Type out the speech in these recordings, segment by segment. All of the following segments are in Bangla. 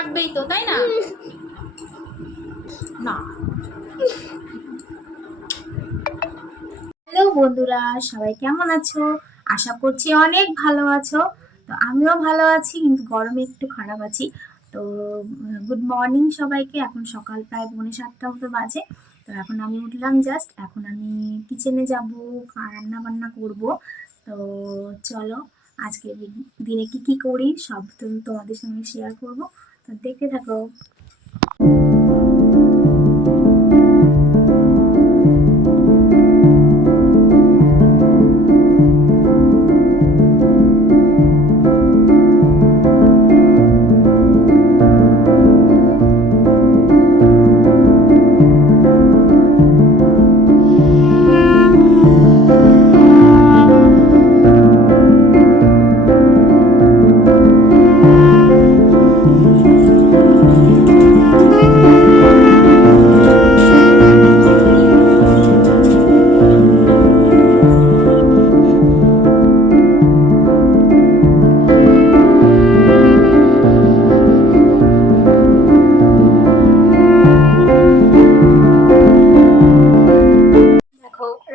লাগবেই তো, তাই না? না। হ্যালো বন্ধুরা, সবাই কেমন আছো? আশা করছি অনেক ভালো আছো। তো আমিও ভালো আছি, কিন্তু গরমে একটু খারাপ আছি। তো গুড মর্নিং সবাইকে। এখন সকাল প্রায় 7:45 মতো বাজে। তো এখন আমি উঠলাম জাস্ট। এখন আমি কিচেনে যাব, রান্না বান্না করব। তো চলো, আজকে দিনে কি কি করি সব তোমাদের সঙ্গে শেয়ার করব। তো দেখতে থাকো।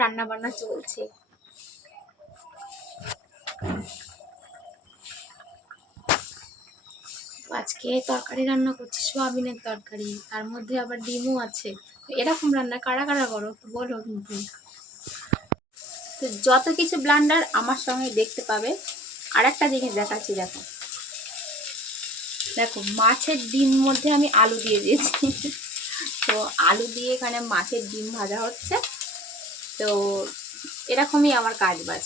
রান্না বান্না চলছে। আজকে তরকারি রান্না করছি, সোয়াবিনের তরকারি, তার মধ্যে আবার ডিমও আছে। এরকম রান্না কারা কারা করো বলো কিন্তু। তো যত কিছু ব্লান্ডার আমার সঙ্গে দেখতে পাবে। আর একটা জিনিস দেখাচ্ছি, দেখো দেখো মাছের ডিম মধ্যে আমি আলু দিয়ে দিয়েছি। তো আলু দিয়ে এখানে মাছের ডিম ভাজা হচ্ছে। তো এরকমই আমার কাজ বাজ।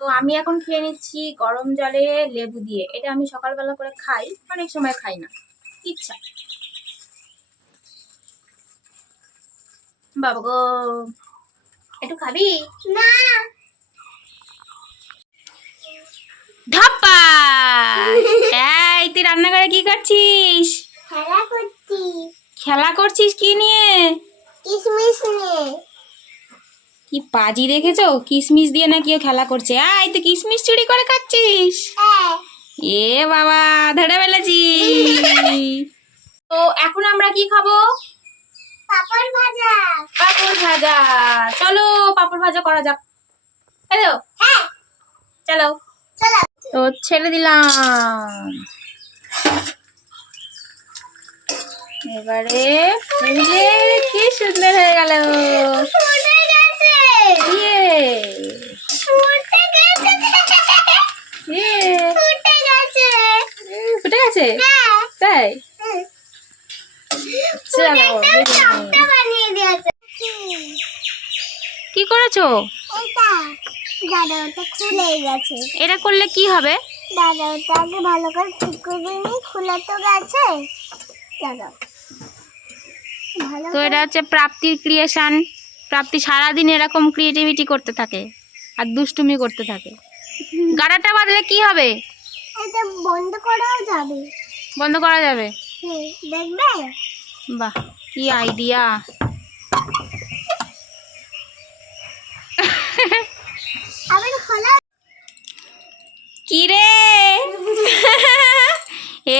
তো আমি এখন খেয়ে নিচ্ছি গরম জলে লেবু দিয়ে। এটা আমি সকালবেলা করে খাই, অনেক সময় খাই না, ইচ্ছা। বাবা গো, একটু খাবি না? ধাপ্পা। এই তুই রান্নাঘরে কি করছিস? খেলা করছি। খেলা করছিস কি নিয়ে? কিশমিশ নিয়ে। কি পাজি দেখেছো, কিশমিশ দিয়ে না কেউ খেলা করছে। আয় তুই কিশমিশ চুরি করে খাচ্ছিস? এ বাবা, ধরে ফেলেছি। তো এখন আমরা কি খাবো? পাপড় ভাজা। পাপড় ভাজা। চলো পাপড় ভাজা করা যাক। হ্যালো, হ্যাঁ চলো চলো। তো ছেড়ে দিলাম। এবারে ফুলে কি সুন্দর হয়ে গেল। ফুটে গেছে। ইয়ে ফুটে গেছে। ইয়ে ফুটে গেছে। ফুটে গেছে? হ্যাঁ। তাই? চলো চাপটা বানিয়ে দিয়েছে। কি করেছো? এটা দাদা, ওটা খুলেই গেছে। এটা করলে কি হবে? দাদা, ওটা আগে ভালো করে ঠিক করে নিই। খুলে তো গেছে। দাদা ভালো তো এটা হচ্ছে প্রাপ্তির ক্রিয়েশন। প্রাপ্তি সারাদিন এরকম ক্রিয়েটিভিটি করতে থাকে আর দুষ্টুমি করতে থাকে। গাড়াটা বাঁধলে কি হবে? এটা বন্ধ করাও যাবে। বন্ধ করা যাবে? দেখবে? বাহ, কি আইডিয়া। আবার খোলা। কি রে?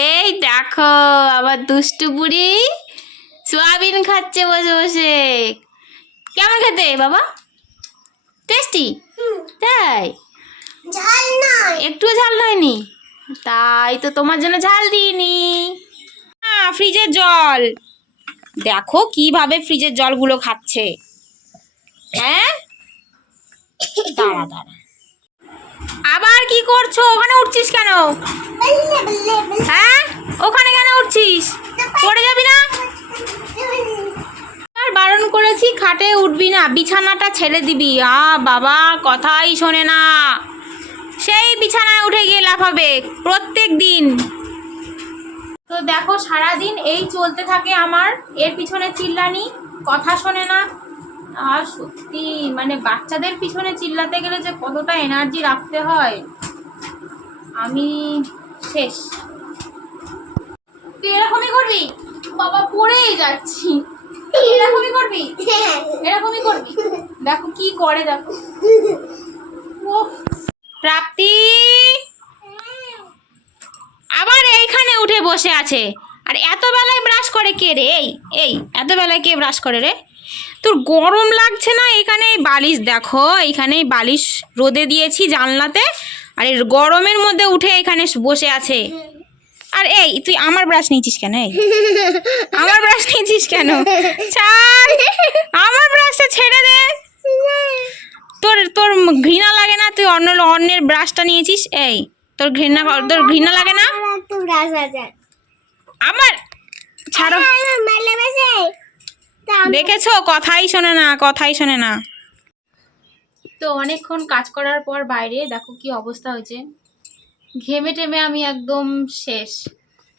এই দেখো আবার দুষ্টু বুড়ি সোয়াবিন খাচ্ছে বসে বসে। কেমন খেতে বাবা? টেস্টি? তাই? ঝাল নয়। একটুও ঝাল হয়নি? তাই তো তোমার জন্য ঝাল দিইনি। ফ্রিজের জল দেখো কিভাবে ফ্রিজের জলগুলো খাচ্ছে। হ্যাঁ, দাঁড়া দাঁড়া। আবার কি করছো? ওখানে উঠছিস কেন? হ্যাঁ, ওখানে কেন উঠছিস? পড়ে যাবি না? আর বারণ করেছি খাটে উঠবি না, বিছানাটা ছেড়ে দিবি। বাবা কথাই শোনে না, সেই বিছানায় উঠে গিয়ে লাফাবে প্রত্যেক দিন। তো দেখো সারাদিন এই চলতে থাকে আমার। এর পিছনে চিল্লানি, কথা শোনে না। আর সত্যি মানে বাচ্চাদের পিছনে চিল্লাতে গেলে যে কতটা এনার্জি রাখতে হয়, আমি শেষ। তুই এরকমই করবি? বাবা পড়েই যাচ্ছি। এরকমই করবি? এরকমই করবি? দেখো কি করে, দেখো। প্রাপ্তি আবার এইখানে উঠে বসে আছে। আর এত বেলায় ব্রাশ করে কে রে? এই এত বেলায় কে ব্রাশ করে রে? তোর গরম লাগছে না? এখানে বালিশ দেখো, এইখানে বালিশ রোদে দিয়েছি জানলাতে, আর এই গরমের মধ্যে উঠে এখানে বসে আছে। আর এই তুই আমার ব্রাশ নিয়েছিস কেন? এই আমার ব্রাশ নিয়েছিস কেন? ছাড়, আমার ব্রাশটা ছেড়ে দে। তোর তোর ঘৃণা লাগে না? তুই অন্যের ব্রাশটা নিয়েছিস। এই তোর ঘৃণা লাগে না? আমার ছাড়ো। দেখেছো, কথাই শোনে না। তো অনেকক্ষণ কাজ করার পর বাইরে দেখো কি অবস্থা হয়েছে, ঘেমে টেমে আমি একদম শেষ।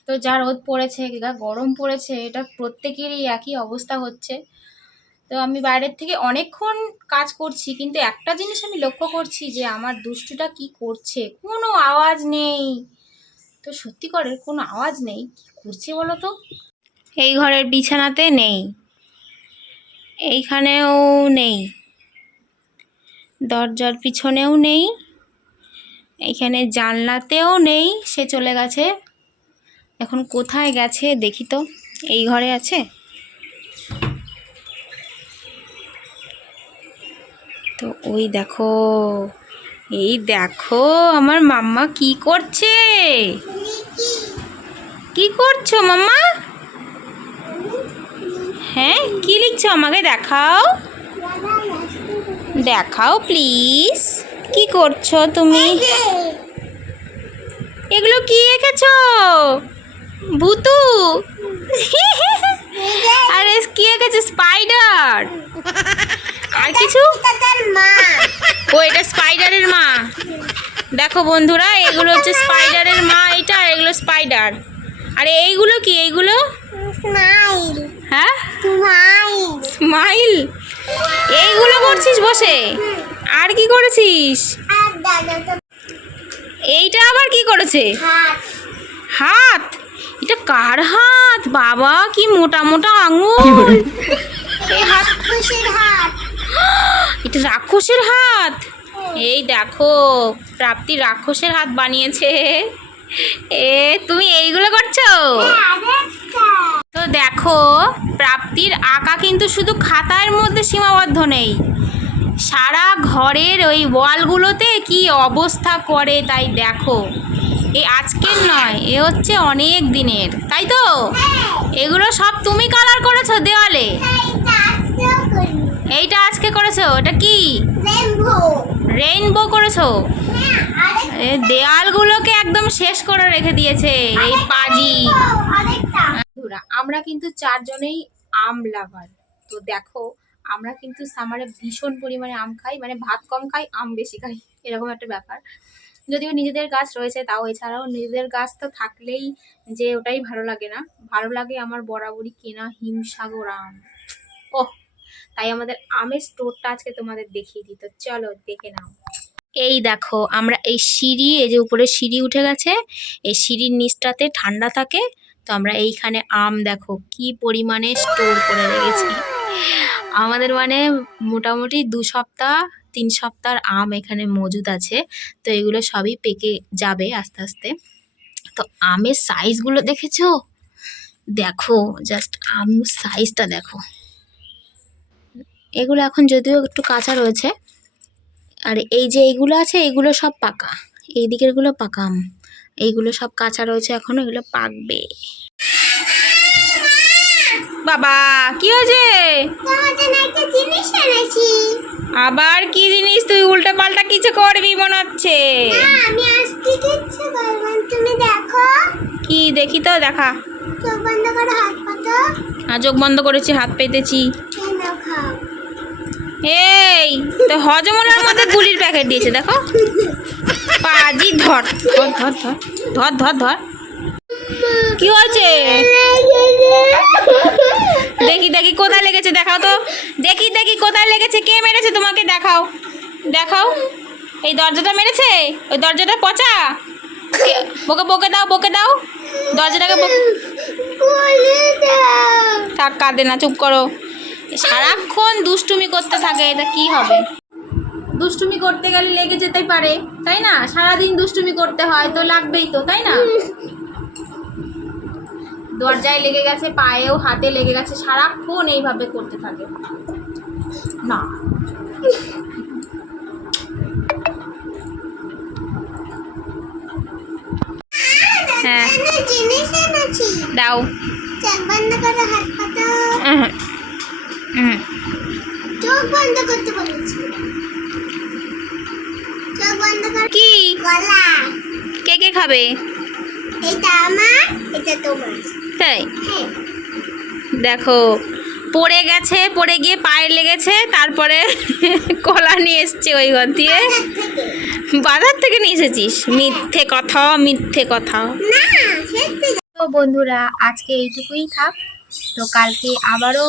তো যা রোদ পড়েছে, যা গরম পড়েছে, এটা প্রত্যেকেরই একই অবস্থা হচ্ছে। তো আমি বাইরের থেকে অনেকক্ষণ কাজ করছি, কিন্তু একটা জিনিস আমি লক্ষ্য করছি যে আমার দুষ্টুটা কি করছে, কোনো আওয়াজ নেই। তো সত্যি করে কোনো আওয়াজ নেই, কি করছে বলো তো? এই ঘরের বিছানাতে নেই, এইখানেও নেই, দরজার পিছনেও নেই, এইখানে জানলাতেও নেই। সে চলে গেছে। এখন কোথায় গেছে দেখি তো। এই ঘরে আছে? তো ওই দেখো, এই দেখো আমার মাম্মা কি করছে। কি করছো মাম্মা? হ্যাঁ, কি লিখছো? আমাকে দেখাও, দেখাও প্লিজ। কি করছো তুমি? এগুলো কি এঁকেছো? ভূতু? আরে কি এঁকেছো? স্পাইডার? আর কিছু? ও, এটা স্পাইডারের মা। দেখো বন্ধুরা, এগুলো হচ্ছে স্পাইডারের মা। এটা এগুলো স্পাইডার। আরে এইগুলো কি? এইগুলো হ্যাঁ, স্মাইল। এইগুলো করছিস বসে? আর কি করেছিস? এইটা আবার কি করেছে? হাত। এটা কার হাত? বাবা, কি মোটা মোটা আঙুল। এই হাত, এটা রাক্ষসের হাত। এই দেখো, প্রাপ্তি রাক্ষসের হাত বানিয়েছে। তুমি এইগুলো করছো? তো দেখো, প্রাপ্তির আঁকা কিন্তু শুধু খাতার মধ্যে সীমাবদ্ধ নেই, সারা ঘরের ওই ওয়ালগুলোতে কি অবস্থা করে তাই দেখো। এই আজকের নয়, এ হচ্ছে অনেক দিনের, তাই তো? এগুলো সব তুমি কালার করেছো দেওয়ালে? এইটা আজকে করেছো? এটা কি? রেইনবো করেছো? দেওয়ালগুলোকে একদম শেষ করে রেখে দিয়েছে এই পাজি। আমরা কিন্তু চারজনেই আম লাভার। তো দেখো, আমরা কিন্তু সামারে ভীষণ পরিমাণে আম খাই, মানে ভাত কম খাই, আম বেশি খাই, এরকম একটা ব্যাপার। যদিও নিজেদের গাছ রয়েছে, তাও এছাড়াও নিজেদের গাছ তো থাকলেই যে ওটাই ভালো লাগে না, ভালো লাগে আমার বরাবরই কেনা হিমসাগর আম। ওহ, তাই আমাদের আমের স্টোরটা আজকে তোমাদের দেখিয়ে দিই। তো চলো দেখে নাও। এই দেখো, আমরা এই সিঁড়ি, এই যে উপরে সিঁড়ি উঠে গেছে, এই সিঁড়ির নিচটাতে ঠান্ডা থাকে। তো আমরা এইখানে আম দেখো কি পরিমাণে স্টোর করে রেখেছি। আমাদের মানে মোটামুটি 2 সপ্তাহ 3 সপ্তাহের আম এখানে মজুদ আছে। তো এগুলো সবই পেকে যাবে আস্তে আস্তে। তো আমের সাইজগুলো দেখেছো? দেখো জাস্ট আম সাইজটা দেখো। এগুলো এখন যদিও একটু কাঁচা রয়েছে, আর এই যে এইগুলো আছে এগুলো সব পাকা, এই দিকেরগুলো পাকা আম, এইগুলো সব কাঁচা রয়েছে এখনো, এগুলো পাকবে। বাবা, কি হয়েছে? আবার কি জিনিস? তুই উল্টো পাল্টা কিছু করবি মনে হচ্ছে। কি দেখি তো, দেখা। চোখ বন্ধ করেছি, হাত পেতেছি। এই তো হজমলার মধ্যে গুলির প্যাকেট দিয়েছে, দেখো পাজি। ধর ধর ধর ধর ধর ধর ধর। কি হয়েছে? দেখি দেখি কোথায় লেগেছে, দেখাও তো। দেখি দেখি কোথায় লেগেছে, কে মেরেছে তোমাকে? দেখাও দেখাও। এই দরজাটা মেরেছে? ওই দরজাটা পচা। বকে বকে দাও, বকে দাও দরজাটাকে। থাক, কাঁদে না, চুপ করো। সারাক্ষণ দুষ্টুমি করতে থাকে, এটা কি হবে? দুষ্টুমি করতে গেলে লেগে যেতে পারে। তাই না? সারাদিন দুষ্টুমি করতে হয় তো লাগবেই তো, তাই না? দরজায় লেগে গেছে, পায়েও হাতে লেগে গেছে, সারাক্ষণ এইভাবে করতে থাকে। না হ্যাঁ জিনিস এনেছি। দাও। চোখ বন্ধ করে হাত পাতাও। চোখ বন্ধ করতে বলেছি। চোখ বন্ধ কর। কি কলা। কে কে খাবে? এটা আমার, এটা তোমার। তাই হ্যাঁ। দেখো পড়ে গেছে, পড়ে গিয়ে পায়ে লেগেছে, তারপরে কলা নিয়ে এসছে ওই ঘর দিয়ে। বাজার থেকে নিয়ে এসেছিস? মিথ্যে কথা, মিথ্যে কথা। না, সত্যি। তো বন্ধুরা আজকে এইটুকুই থাক। তো কালকে আবারও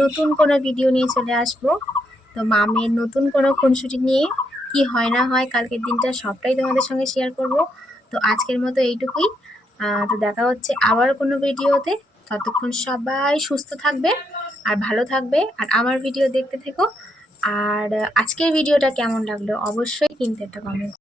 নতুন কোনো ভিডিও নিয়ে চলে আসবো। তো মামের নতুন কোনো খুনসুটি নিয়ে কি হয় না হয় কালকের দিনটা সবটাই তোমাদের সঙ্গে শেয়ার করব। তো আজকের মতো এইটুকুই। তো দেখা হচ্ছে আবার কোনো ভিডিওতে। ততক্ষণ সবাই সুস্থ থাকবে আর ভালো থাকবে, আর আমার ভিডিও দেখতে থেকো। আর আজকের ভিডিওটা কেমন লাগলো অবশ্যই কিন্তু একটা কমেন্ট